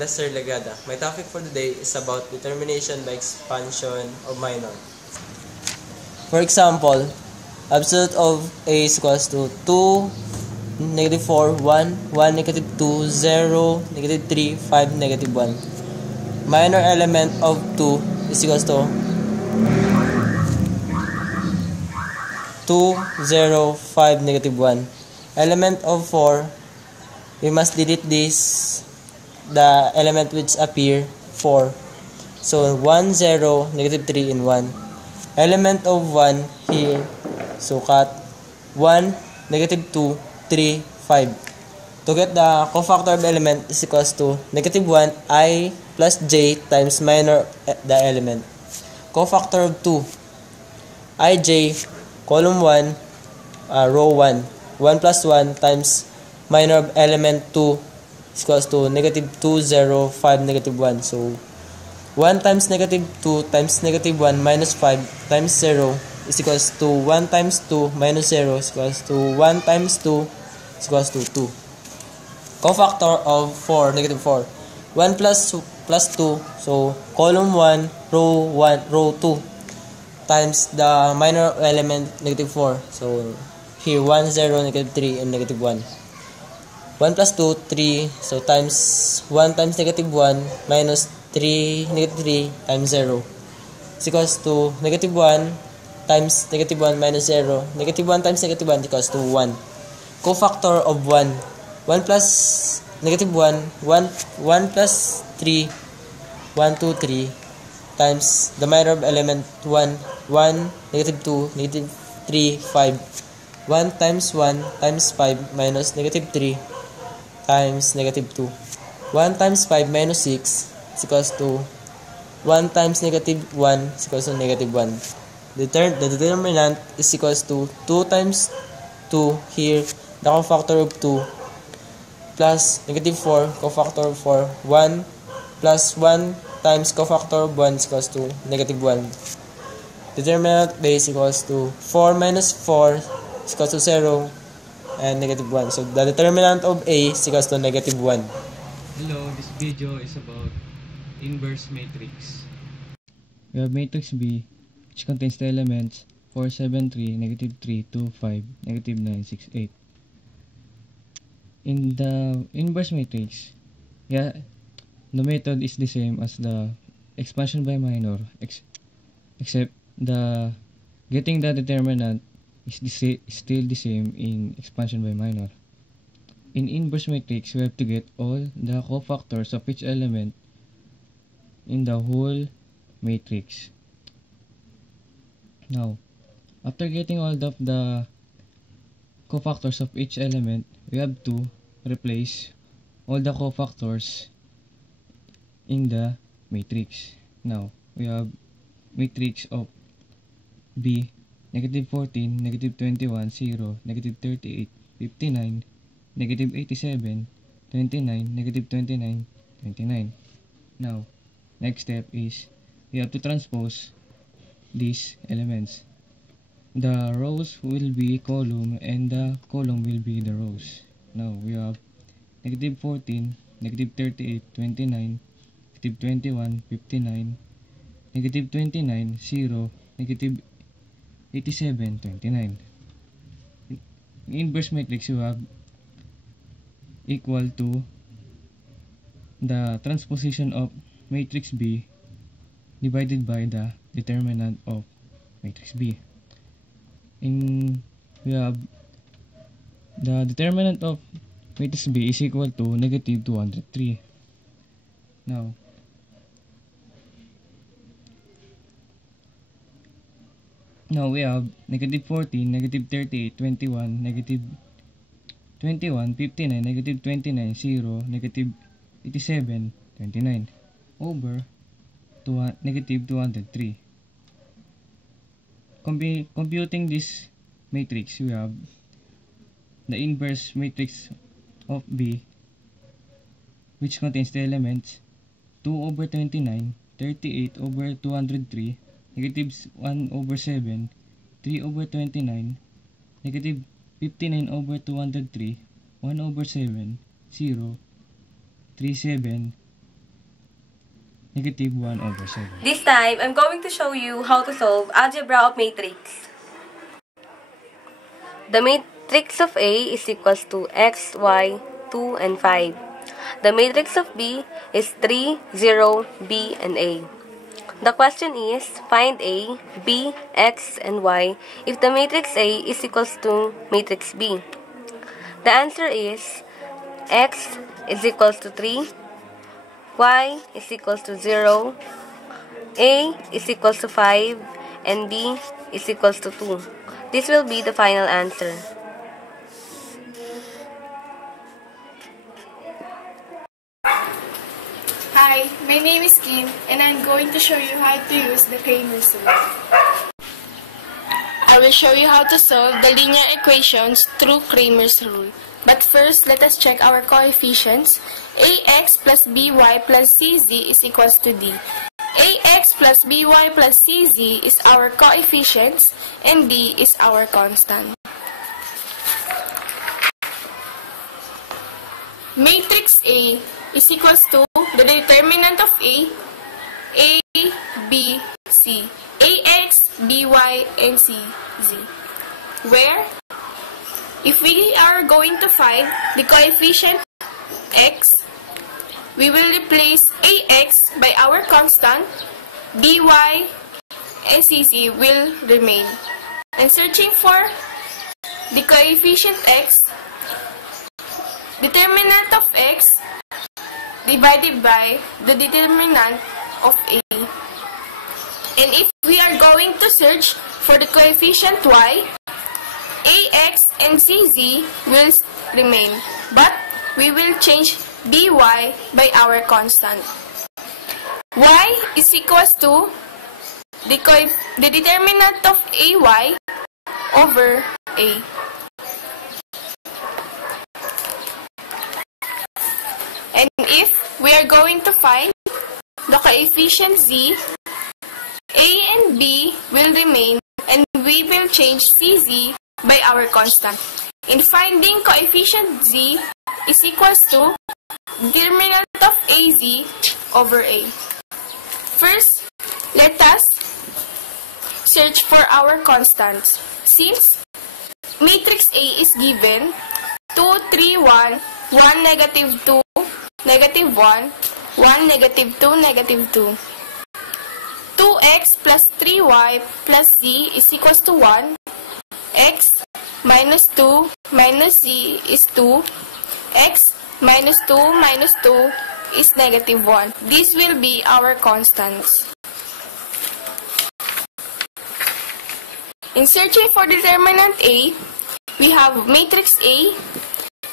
Lester Legada. My topic for today is about determination by expansion of minor. For example, absolute of A is equals to 2, negative 4, 1, 1, negative 2, 0, negative 3, 5, negative 1. Minor element of 2 is equals to 2, 0, 5, negative 1. Element of 4, we must delete this, the element which appear 4. So 1, 0, negative 3, and 1. Element of 1 here, so cut 1, negative 2, 3, 5. To get the cofactor of element is equals to negative 1 I plus j times minor the element. Cofactor of 2, ij, column 1, row 1. 1 plus 1 times minor of element 2 is equals to negative 2, 0, 5, negative 1. So 1 times negative 2 times negative 1 minus 5 times 0 is equals to 1 times 2 minus 0 is equals to 1 times 2 is equals to 2. Cofactor of 4, negative 4. 1 plus 2, so column 1, row 2 times the minor element negative 4. So here 1, 0, negative 3, and negative 1. 1 plus 2, 3, so times 1 times negative 1 minus 3, negative 3 times 0 is equals to negative 1 times negative 1 minus 0. Negative 1 times negative 1 is equals to 1. Cofactor of 1. 1 plus negative 1, 1 plus 3, 1, 2, 3 times the minor of element 1, 1, negative 2, negative 3, 5. 1 times 1 times 5 minus negative 3 times negative 2. 1 times 5 minus 6 is equals to 1 times negative 1 is equals to negative 1. The determinant is equals to 2 times 2 here, the cofactor of 2, plus negative 4, cofactor of 4, 1 plus 1 times cofactor of 1 is equals to negative 1. Determinant base equals to 4 minus 4 is equals to 0 and negative 1. So the determinant of A is equals to negative 1. Hello, this video is about inverse matrix. We have matrix B, which contains the elements 4, 7, 3, negative 3, 2, 5, negative 9, 6, 8. In the inverse matrix, the method is the same as the expansion by minor, except the getting the determinant is still the same in expansion by minor. In inverse matrix, we have to get all the cofactors of each element in the whole matrix. Now, after getting all of the cofactors of each element, we have to replace all the cofactors in the matrix. Now, we have matrix of B, negative 14, negative 21, 0, negative 38, 59, negative 87, 29, negative 29, 29. Now, next step is we have to transpose these elements. The rows will be column and the column will be the rows. Now, we have negative 14, negative 38, 29, negative 21, 59, negative 29, 0, negative 87, 29. In inverse matrix, you have equal to the transposition of matrix B divided by the determinant of matrix B. We have the determinant of matrix B is equal to negative 203. Now, we have negative 14, negative 38, 21, negative 21, 59, negative 29, 0, negative 87, 29 over negative 203. Computing this matrix, we have the inverse matrix of B, which contains the elements 2 over 29, 38 over 203, negative 1 over 7, 3 over 29, negative 59 over 203, 1 over 7, 0, 37, negative 1 over 7. This time, I'm going to show you how to solve algebra of matrix. The matrix of A is equals to x, y, 2, and 5. The matrix of B is 3, 0, B, and A. The question is, find A, B, X, and Y if the matrix A is equals to matrix B. The answer is, X is equals to 3, Y is equals to 0, A is equals to 5, and B is equals to 2. This will be the final answer. Hi, my name is Kim, and I'm going to show you how to use the Cramer's rule. I will show you how to solve the linear equations through Cramer's rule. But first, let us check our coefficients. Ax plus by plus cz is equals to d. Ax plus by plus cz is our coefficients, and d is our constant. Matrix A is equals to the determinant of A, B, C, Ax, By, and Cz. Where, if we are going to find the coefficient x, we will replace Ax by our constant, By, and Cz will remain. And searching for the coefficient x, determinant of x divided by the determinant of A. And if we are going to search for the coefficient y, Ax and Cz will remain, but we will change By by our constant. Y is equals to the determinant of Ay over A. And if we are going to find the coefficient z, A and B will remain, and we will change Cz by our constant. In finding coefficient z is equals to determinant of Az over A. First, let us search for our constants. Since matrix A is given 2, 3, 1, 1, negative 2, negative 1, 1, negative 2, negative 2. 2x plus 3y plus z is equals to 1. X minus 2 minus z is 2. X minus 2 minus 2 is negative 1. This will be our constants. In searching for determinant A, we have matrix A.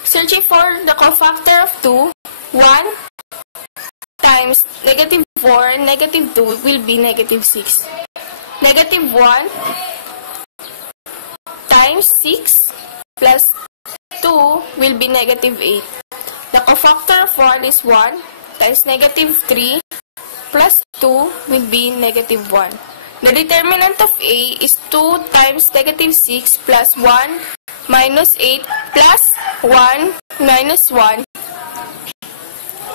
Searching for the cofactor of 2, 1 times negative 4 and negative 2 will be negative 6. Negative 1 times 6 plus 2 will be negative 8. The cofactor of 1 is 1 times negative 3 plus 2 will be negative 1. The determinant of A is 2 times negative 6 plus 1 minus 8 plus 1 minus 1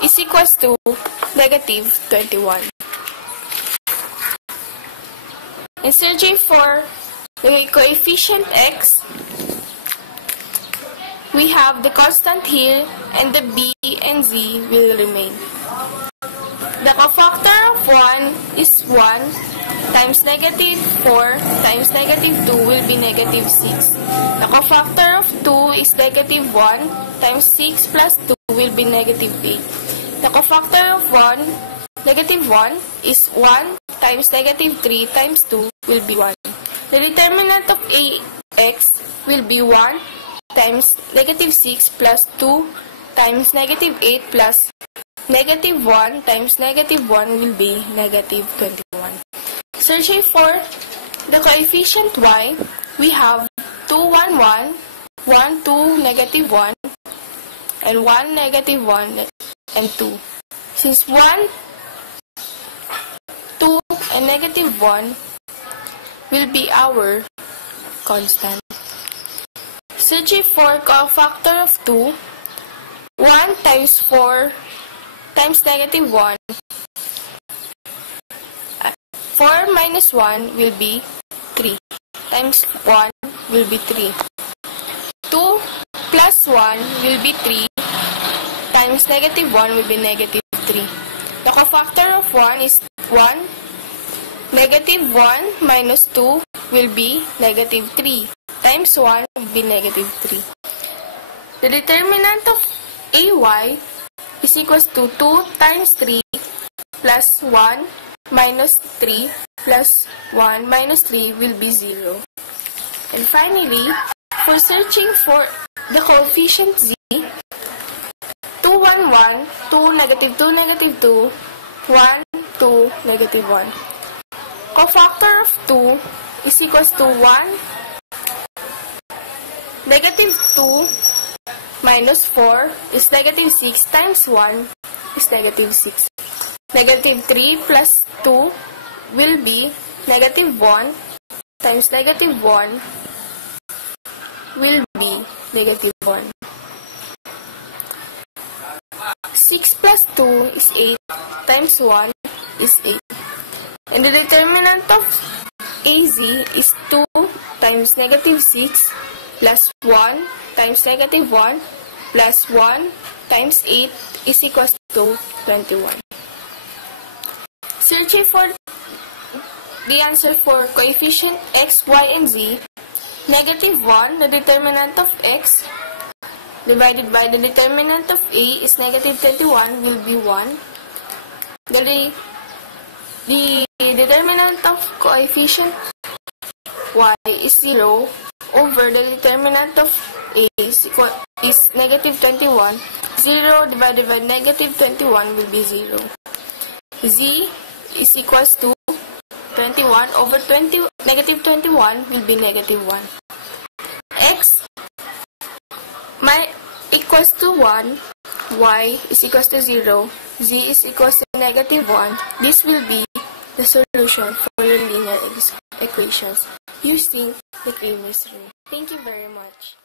is equals to negative 21. In searching for the coefficient x, we have the constant here, and the b and z will remain. The cofactor of 1 is 1 times negative 4 times negative 2 will be negative 6. The cofactor of 2 is negative 1 times 6 plus 2 will be negative 8. The cofactor of 1, negative 1, is 1 times negative 3 times 2 will be 1. The determinant of Ax will be 1 times negative 6 plus 2 times negative 8 plus negative 1 times negative 1 will be negative 21. Searching for the coefficient y, we have 2, 1, 1, 1, 2, negative 1, and 1, negative 1, and 2. Since 1, 2, and negative 1 will be our constant. Searching for cofactor of 2, 1 times 4 times negative 1 4 minus 1 will be 3. Times 1 will be 3. 2 plus 1 will be 3. Times negative 1 will be negative 3. The cofactor of 1 is 1. Negative 1 minus 2 will be negative 3. Times 1 will be negative 3. The determinant of AY is equals to 2 times 3 plus 1 minus 3 plus 1 minus 3 will be 0. And finally, for searching for the coefficient Z, 2, 1, 1, 2, negative 2, negative 2, 1, 2, negative 1. Cofactor of 2 is equals to 1, negative 2 minus 4 is negative 6 times 1 is negative 6. Negative 3 plus 2 will be negative 1 times negative 1 will be negative 1. 6 plus 2 is 8 times 1 is 8. And the determinant of AZ is 2 times negative 6 plus 1 times negative 1 plus 1 times 8 is equals to 21. Searching for the answer for coefficient x, y, and z, negative 1, the determinant of x, divided by the determinant of a is negative 21 will be 1. The determinant of coefficient y is 0 over the determinant of a is negative 21. 0 divided by negative 21 will be 0. Z is equals to 21 over negative 21 will be negative 1. X equals to 1, y is equals to 0, z is equals to negative 1. This will be the solution for your linear equations using the Cramer's rule. Thank you very much.